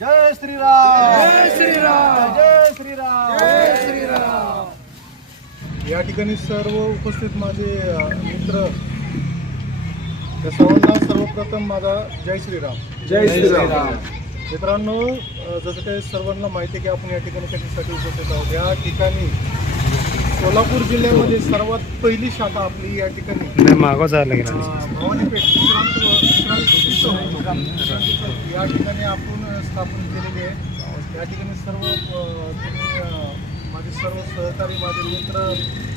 जय श्रीराम. जय श्रीराम. जय श्रीराम. जय श्रीराम. या ठिकाणी सर्व उपस्थित माझे मित्र त्या सर्वांना सर्वप्रथम माझा जय श्रीराम. जय श्रीराम. मित्रांनो जसं काही सर्वांना माहिती आहे की आपण या ठिकाणी कशासाठी उपस्थित आहोत. या ठिकाणी सोलापूर जिल्ह्यामध्ये सर्वात पहिली शाखा आपली या ठिकाणी. नाही मागं जायला अ, गेला भवानीपेठ विश्रांत विश्रांती चौक या ठिकाणी आपण स्थापन केलेली आहे. या ठिकाणी सर्व माझे सर्व सहकारी माझे मित्र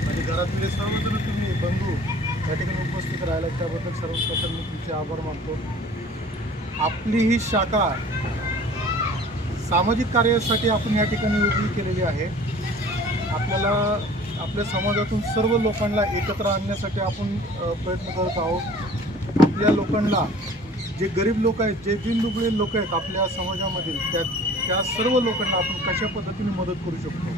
माझे घरातले सर्वजण तुम्ही बंधू या ठिकाणी उपस्थित राहिला त्याबद्दल सर्वप्रथम मी तुमचे आभार मानतो. आपली ही शाखा सामाजिक कार्यासाठी आपण या ठिकाणी उभी केलेली आहे. आपल्याला आपल्या समाजातून सर्व लोकांना एकत्र आणण्यासाठी आपण प्रयत्न करत आहोत. आपल्या लोकांना जे गरीब लोक आहेत जे दिनदुबळे लोक आहेत आपल्या समाजामधील त्या त्या सर्व लोकांना आपण कशा पद्धतीने मदत करू शकतो?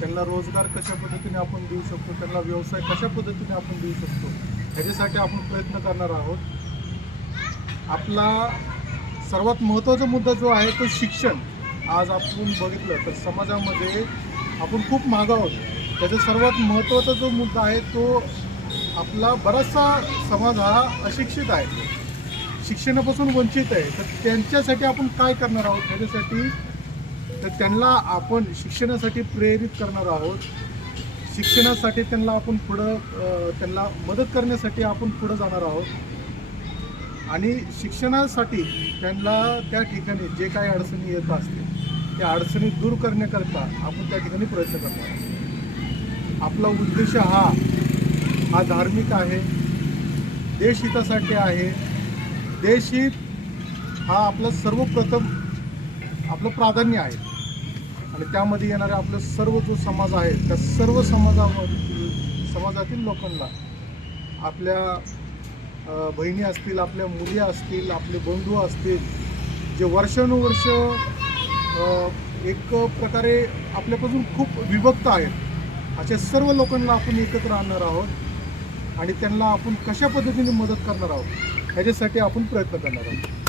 त्यांना रोजगार कशा पद्धतीने आपण देऊ शकतो? त्यांना व्यवसाय कशा पद्धतीने आपण देऊ शकतो? ह्याच्यासाठी आपण प्रयत्न करणार आहोत. आपला सर्वात महत्त्वाचा मुद्दा जो आहे तो शिक्षण. आज आपण बघितलं तर समाजामध्ये आपण खूप मागं आहोत. त्याचा सर्वात महत्त्वाचा जो मुद्दा आहे तो आपला बराचसा समाज हा अशिक्षित आहे. शिक्षणापासून वंचित आहे. तर त्यांच्यासाठी आपण काय करणार आहोत? त्याच्यासाठी तर त्यांना आपण शिक्षणासाठी प्रेरित करणार आहोत. शिक्षणासाठी त्यांना आपण पुढं त्यांना मदत करण्यासाठी आपण पुढं जाणार आहोत. आणि शिक्षणासाठी त्यांना त्या ठिकाणी जे काही अडचणी येत असतील त्या अडचणी दूर करण्याकरता आपण त्या ठिकाणी प्रयत्न करणार आहोत. आपला उद्देश हा हा धार्मिक आहे देशहितासाठी आहे. देशहित हा आपलं सर्वप्रथम आपलं प्राधान्य आहे. आणि त्यामध्ये येणारे आपलं सर्व जो समाज आहे त्या सर्व समाजामध्ये समाजातील लोकांना आपल्या बहिणी असतील आपल्या मुली असतील आपले बंधू असतील जे वर्षानुवर्ष एक प्रकारे आपल्यापासून खूप विभक्त आहेत. अशा सर्व लोकांना आपण एकत्र आणणार आहोत आणि त्यांना आपण कशा पद्धतीने मदत करणार आहोत ह्याच्यासाठी आपण प्रयत्न करणार आहोत.